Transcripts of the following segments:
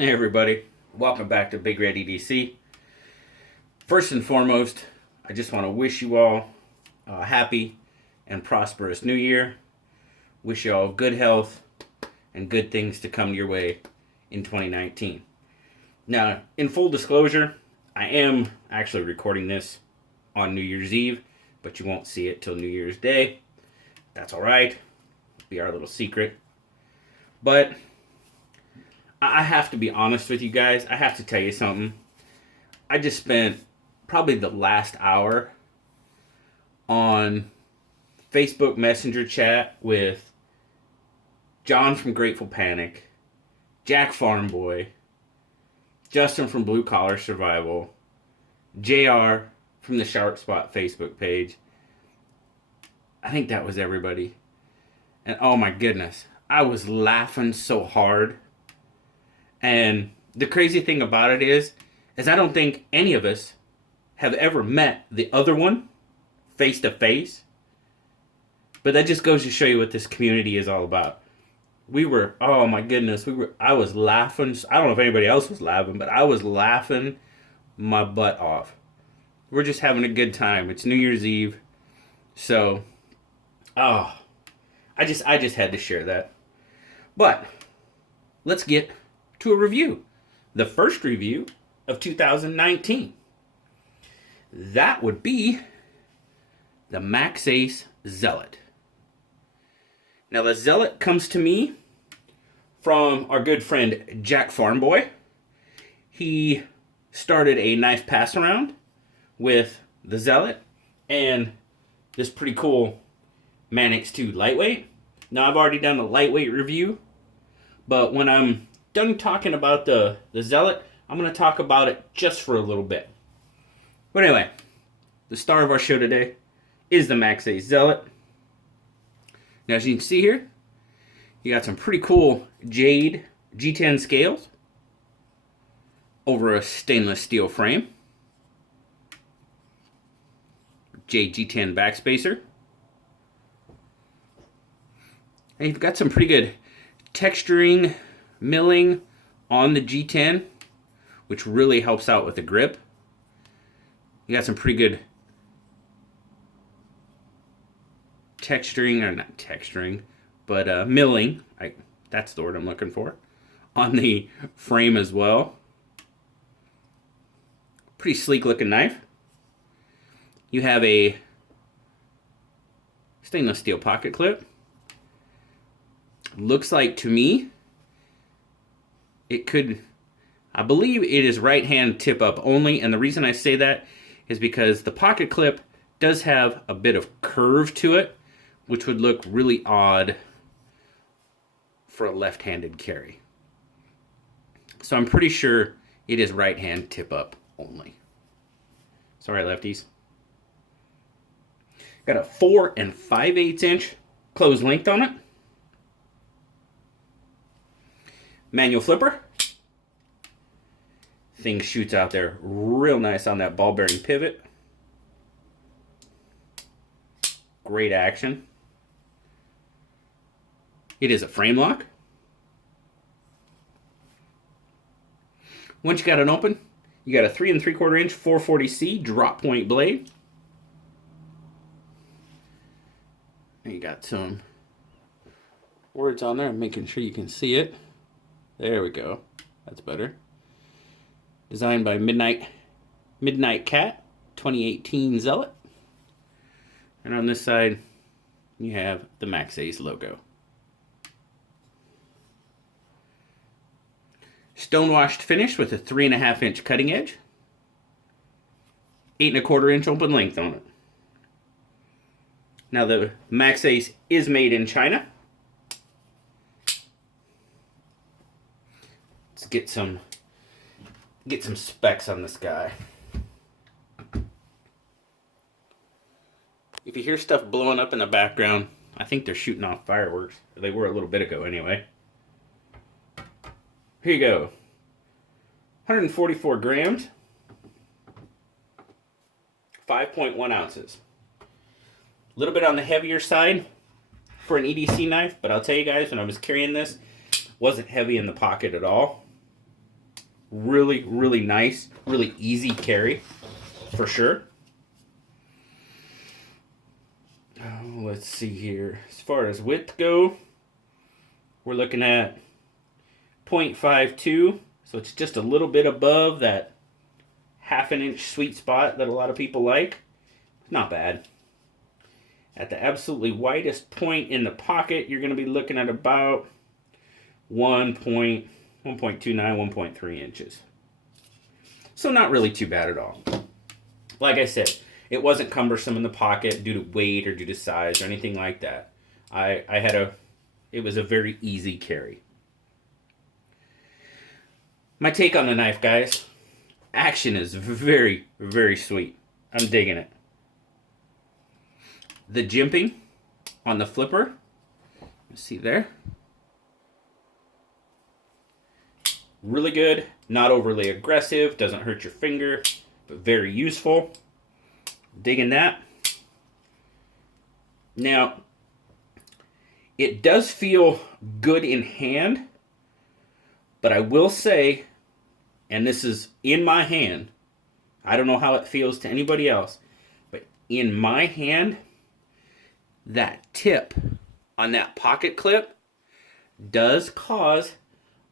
Hey everybody, welcome back to Big Red EDC. First and foremost, I just want to wish you all a happy and prosperous new year. Wish you all good health and good things to come your way in 2019. Now, in full disclosure, I am actually recording this on New Year's Eve, but you won't see it till New Year's Day. That's alright. It'll be our little secret. But I have to be honest with you guys. I have to tell you something. I just spent probably the last hour on Facebook Messenger chat with John from Grateful Panic, Jack FarmBoy, Justin from Blue Collar Survival, JR from the Sharp Spot Facebook page. I think that was everybody. And oh my goodness, I was laughing so hard. And the crazy thing about it is I don't think any of us have ever met the other one face to face. But that just goes to show you what this community is all about. Oh my goodness, I was laughing. I don't know if anybody else was laughing, but I was laughing my butt off. We're just having a good time. It's New Year's Eve. So, I just had to share that. But let's get to a review. The first review of 2019. That would be the Maxace Zealot. Now the Zealot comes to me from our good friend Jack FarmBoy. He started a knife pass around with the Zealot and this pretty cool Maxace 2 lightweight. Now I've already done a lightweight review, but when I'm done talking about the Zealot, I'm going to talk about it just for a little bit. But anyway, the star of our show today is the Maxace Zealot. Now as you can see here, you got some pretty cool jade G10 scales over a stainless steel frame. Jade G10 backspacer. And you've got some pretty good texturing, milling on the G10, which really helps out with the grip. You got some pretty good texturing, or not texturing, but milling. That's the word I'm looking for. On the frame as well. Pretty sleek looking knife. You have a stainless steel pocket clip. Looks like to me, I believe it is right hand tip up only, and the reason I say that is because the pocket clip does have a bit of curve to it, which would look really odd for a left-handed carry. So I'm pretty sure it is right hand tip up only. Sorry, lefties. Got a 4 5/8 inch closed length on it. Manual flipper. Thing shoots out there real nice on that ball bearing pivot. Great action. It is a frame lock. Once you got it open, you got a 3 3/4 inch 440C drop point blade. And you got some words on there. I'm making sure you can see it. There we go. That's better. Designed by Midnight Cat, 2018 Zealot. And on this side, you have the Maxace logo. Stonewashed finish with a 3 1/2 inch cutting edge. 8 1/4 inch open length on it. Now the Maxace is made in China. Let's get some specs on this guy. If you hear stuff blowing up in the background, I think they're shooting off fireworks. Or they were a little bit ago anyway. Here you go. 144 grams. 5.1 ounces. A little bit on the heavier side for an EDC knife, but I'll tell you guys, when I was carrying this, it wasn't heavy in the pocket at all. Really, really nice. Really easy carry, for sure. Let's see here. As far as width go, we're looking at 0.52. So it's just a little bit above that half an inch sweet spot that a lot of people like. Not bad. At the absolutely widest point in the pocket, you're going to be looking at about 1.29, 1.3 inches. So not really too bad at all. Like I said, it wasn't cumbersome in the pocket due to weight or due to size or anything like that. It was a very easy carry. My take on the knife, guys. Action is very, very sweet. I'm digging it. The jimping on the flipper, you see there. Really good, not overly aggressive, doesn't hurt your finger, but very useful. Digging that. Now, it does feel good in hand, but I will say, and this is in my hand, I don't know how it feels to anybody else, but in my hand, that tip on that pocket clip does cause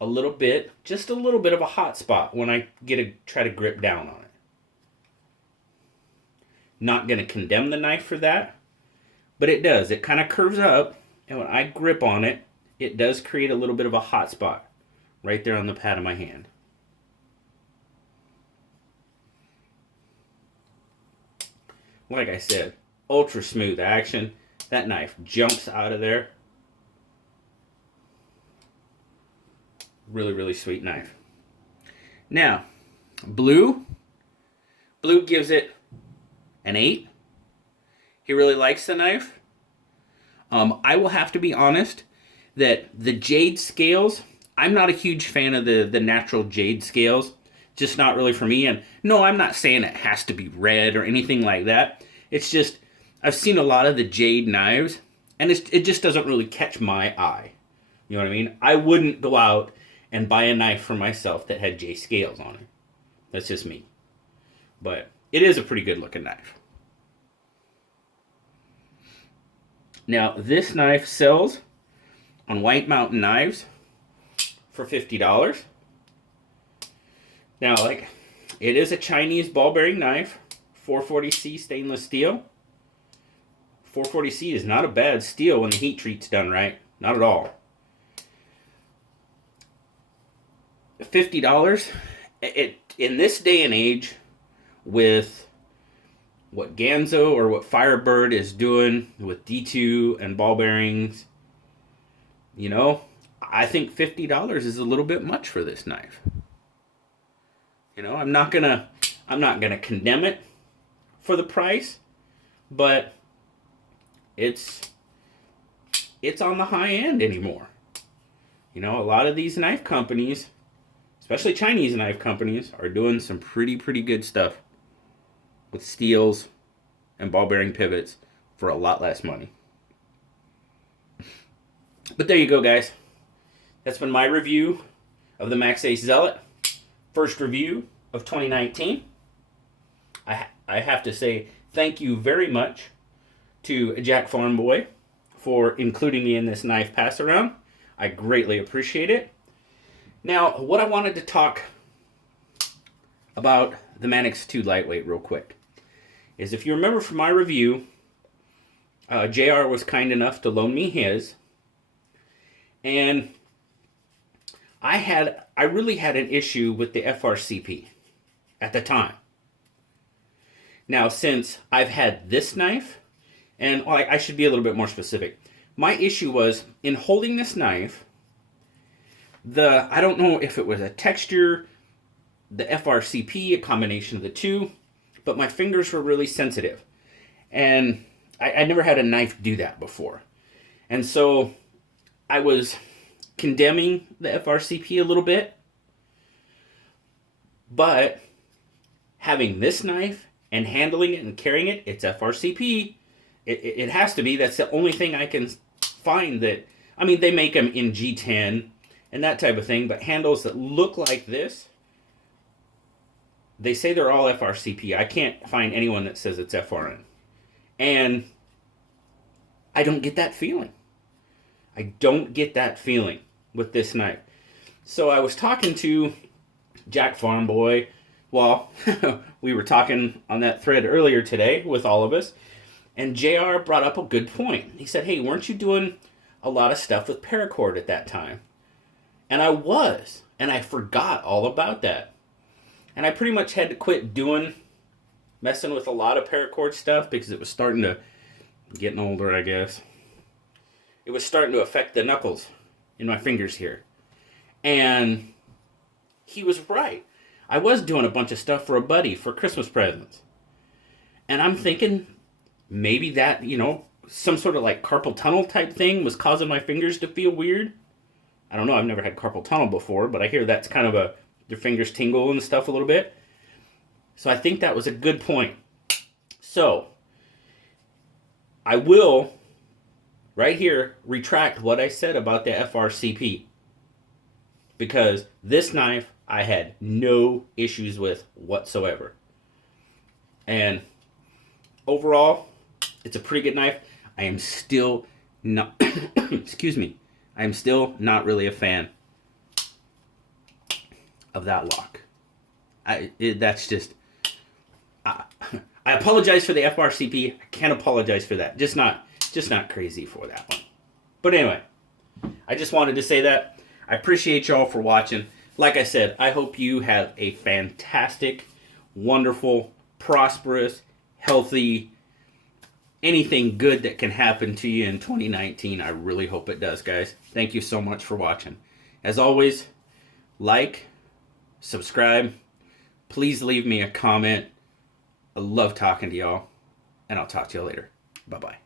a little bit, just a little bit of a hot spot when I try to grip down on it. Not going to condemn the knife for that, but it does. It kind of curves up, and when I grip on it, it does create a little bit of a hot spot right there on the pad of my hand. Like I said, ultra smooth action. That knife jumps out of there. Really, really sweet knife. Now, Blue gives it an 8. He really likes the knife. I will have to be honest that the jade scales, I'm not a huge fan of the natural jade scales. Just not really for me. And no, I'm not saying it has to be red or anything like that. It's just, I've seen a lot of the jade knives, and it just doesn't really catch my eye. You know what I mean? I wouldn't go out and buy a knife for myself that had jade scales on it. That's just me. But it is a pretty good looking knife. Now, this knife sells on White Mountain Knives for $50. Now, like, it is a Chinese ball bearing knife, 440C stainless steel. 440C is not a bad steel when the heat treat's done right. Not at all. $50. In this day and age, with what Ganzo or what Firebird is doing with D2 and ball bearings, you know, I think $50 is a little bit much for this knife. You know, I'm not gonna condemn it for the price, but it's on the high end anymore. You know, a lot of these knife companies, especially Chinese knife companies, are doing some pretty good stuff with steels and ball bearing pivots for a lot less money. But there you go, guys. That's been my review of the Maxace Zealot. First review of 2019. I have to say thank you very much to Jack FarmBoy for including me in this knife pass around. I greatly appreciate it. Now, what I wanted to talk about the Manix 2 Lightweight real quick is, if you remember from my review, JR was kind enough to loan me his, and I really had an issue with the FRCP at the time. Now, since I've had this knife, and I should be a little bit more specific. My issue was, in holding this knife, I don't know if it was a texture, the FRCP, a combination of the two, but my fingers were really sensitive. And I never had a knife do that before. And so I was condemning the FRCP a little bit. But having this knife and handling it and carrying it, it's FRCP. It has to be. That's the only thing I can find that... I mean, they make them in G10 and that type of thing, but handles that look like this they say they're all FRCP. I can't find anyone that says it's FRN. And I don't get that feeling. I don't get that feeling with this knife. So I was talking to Jack FarmBoy. Well, we were talking on that thread earlier today with all of us. And JR brought up a good point. He said, hey, weren't you doing a lot of stuff with paracord at that time? And I was. And I forgot all about that. And I pretty much had to quit messing with a lot of paracord stuff because it was starting to, getting older, I guess. It was starting to affect the knuckles in my fingers here. And he was right. I was doing a bunch of stuff for a buddy for Christmas presents. And I'm thinking maybe that, some sort of like carpal tunnel type thing was causing my fingers to feel weird. I don't know. I've never had carpal tunnel before, but I hear that's kind of your fingers tingle and stuff a little bit. So I think that was a good point. So I will, right here, retract what I said about the FRCP. Because this knife I had no issues with whatsoever. And overall, it's a pretty good knife. I am still not, excuse me, I am still not really a fan of that lock. That's just, I apologize for the FRCP. I can't apologize for that. Just not crazy for that one. But anyway, I just wanted to say that. I appreciate y'all for watching. Like I said, I hope you have a fantastic, wonderful, prosperous, healthy, anything good that can happen to you in 2019. I really hope it does, guys. Thank you so much for watching. As always, like, subscribe. Please leave me a comment. I love talking to y'all, and I'll talk to you later. Bye-bye.